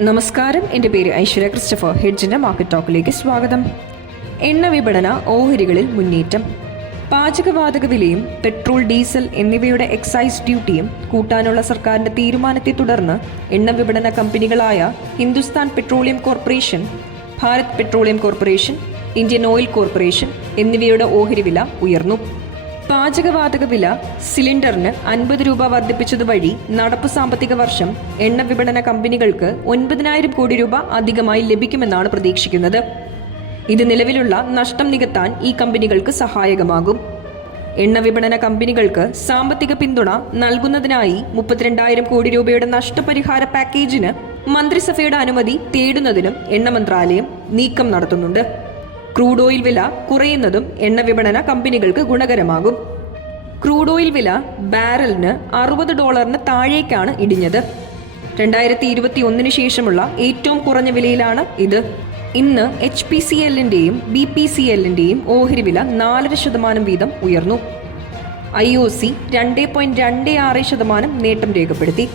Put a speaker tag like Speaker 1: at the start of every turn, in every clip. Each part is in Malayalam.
Speaker 1: നമസ്കാരം. എന്റെ പേര് ഐശ്വര്യ ക്രിസ്റ്റഫർ. ഹെഡ്ജിന്റെ മാർക്കറ്റ് ടോക്കിലേക്ക് സ്വാഗതം. എണ്ണ വിപണന ഓഹരികളിൽ മുന്നേറ്റം. പാചകവാതക വിലയും പെട്രോൾ ഡീസൽ എന്നിവയുടെ എക്സൈസ് ഡ്യൂട്ടിയും കൂട്ടാനുള്ള സർക്കാരിന്റെ തീരുമാനത്തെ തുടർന്ന് എണ്ണ വിപണന കമ്പനികളായ Hindustan Petroleum Corporation Bharat Petroleum Corporation Indian Oil Corporation എന്നിവയുടെ ഓഹരി വില ഉയർന്നു. പാചകവാതക വില സിലിണ്ടറിന് അൻപത് രൂപ വർദ്ധിപ്പിച്ചതുവഴി നടപ്പ് സാമ്പത്തിക വർഷം എണ്ണ വിപണന കമ്പനികൾക്ക് ഒൻപതിനായിരം കോടി രൂപ അധികമായി ലഭിക്കുമെന്നാണ് പ്രതീക്ഷിക്കുന്നത്. ഇത് നിലവിലുള്ള നഷ്ടം നികത്താൻ ഈ കമ്പനികൾക്ക് സഹായകമാകും. എണ്ണ വിപണന കമ്പനികൾക്ക് സാമ്പത്തിക പിന്തുണ നൽകുന്നതിനായി മുപ്പത്തിരണ്ടായിരം കോടി രൂപയുടെ നഷ്ടപരിഹാര പാക്കേജിന് മന്ത്രിസഭയുടെ അനുമതി തേടുന്നതിനും എണ്ണ മന്ത്രാലയം നീക്കം നടത്തുന്നുണ്ട്. ക്രൂഡ് ഓയിൽ വില കുറയുന്നതും എണ്ണ വിപണന കമ്പനികൾക്ക് ഗുണകരമാകും. ക്രൂഡ് ഓയിൽ വില ബാരലിന് അറുപത് ഡോളറിന് താഴേക്കാണ് ഇടിഞ്ഞത്. രണ്ടായിരത്തി ഇരുപത്തി ഒന്നിന് ശേഷമുള്ള ഏറ്റവും കുറഞ്ഞ വിലയിലാണ് ഇത്. ഇന്ന് എച്ച് പി സി എല്ലിന്റെയും ബി പി സി എല്ലിന്റെയും ഓഹരി വില നാലര ശതമാനം വീതം ഉയർന്നു. ഐ ഒ സി രണ്ട് പോയിന്റ് രണ്ട് ആറ് ശതമാനം നേട്ടം രേഖപ്പെടുത്തി.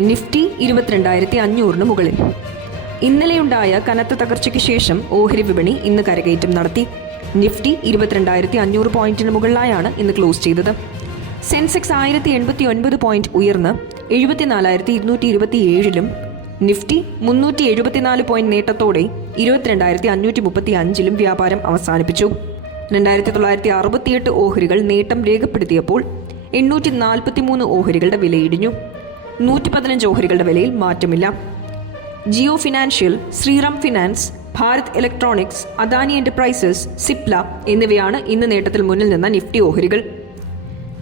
Speaker 1: നിഫ്റ്റി ഇരുപത്തിരണ്ടായിരത്തി അഞ്ഞൂറിന് മുകളിൽ. ഇന്നലെയുണ്ടായ കനത്ത തകർച്ചയ്ക്ക് ശേഷം ഓഹരി വിപണി ഇന്ന് കരകയറ്റം നടത്തി. നിഫ്റ്റി ഇരുപത്തിരണ്ടായിരത്തി അഞ്ഞൂറ് പോയിന്റിന് മുകളിലായാണ് ഇന്ന് ക്ലോസ് ചെയ്തത്. സെൻസെക്സ് ആയിരത്തി എൺപത്തി ഒൻപത് പോയിന്റ് ഉയർന്ന് എഴുപത്തിനാലായിരത്തി ഇരുന്നൂറ്റി ഇരുപത്തി ഏഴിലും നിഫ്റ്റി മുന്നൂറ്റി എഴുപത്തിനാല് പോയിന്റ് നേട്ടത്തോടെ ഇരുപത്തിരണ്ടായിരത്തി അഞ്ഞൂറ്റി മുപ്പത്തി അഞ്ചിലും വ്യാപാരം അവസാനിപ്പിച്ചു. രണ്ടായിരത്തി തൊള്ളായിരത്തി അറുപത്തിയെട്ട് ഓഹരികൾ നേട്ടം രേഖപ്പെടുത്തിയപ്പോൾ എണ്ണൂറ്റി നാൽപ്പത്തി മൂന്ന് ഓഹരികളുടെ വിലയിടിഞ്ഞു. നൂറ്റി പതിനഞ്ച് ഓഹരികളുടെ വിലയിൽ മാറ്റമില്ല. Jio Financial Shriram Finance Bharat Electronics Adani Enterprises Cipla എന്നിവയാണ് ഇന്ന് നേട്ടത്തിൽ മുന്നിൽ നിന്ന നിഫ്റ്റി ഓഹരികൾ.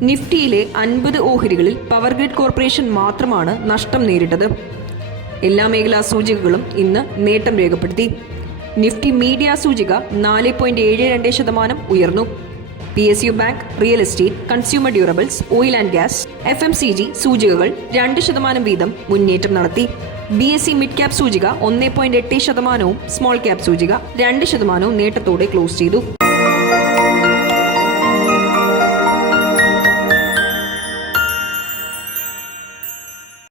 Speaker 1: നിഫ്റ്റിയിലെ അൻപത് ഓഹരികളിൽ പവർ ഗ്രിഡ് കോർപ്പറേഷൻ മാത്രമാണ് നഷ്ടം നേരിട്ടത്. എല്ലാ മേഖലാ സൂചികകളും ഇന്ന് നേട്ടം രേഖപ്പെടുത്തി. നിഫ്റ്റി മീഡിയ സൂചിക നാല് പോയിന്റ് ഏഴ് രണ്ട് ശതമാനം ഉയർന്നു. P S U bank real estate consumer durables oil and gas F M C G സൂചികകൾ രണ്ട് ശതമാനം വീതം മുന്നേറ്റം നടത്തി. B S E mid cap സൂചിക ഒന്ന് പോയിന്റ് എട്ട് ശതമാനവും സ്മോൾ ക്യാപ് സൂചിക രണ്ട് ശതമാനവും നേട്ടത്തോടെ ക്ലോസ് ചെയ്തു.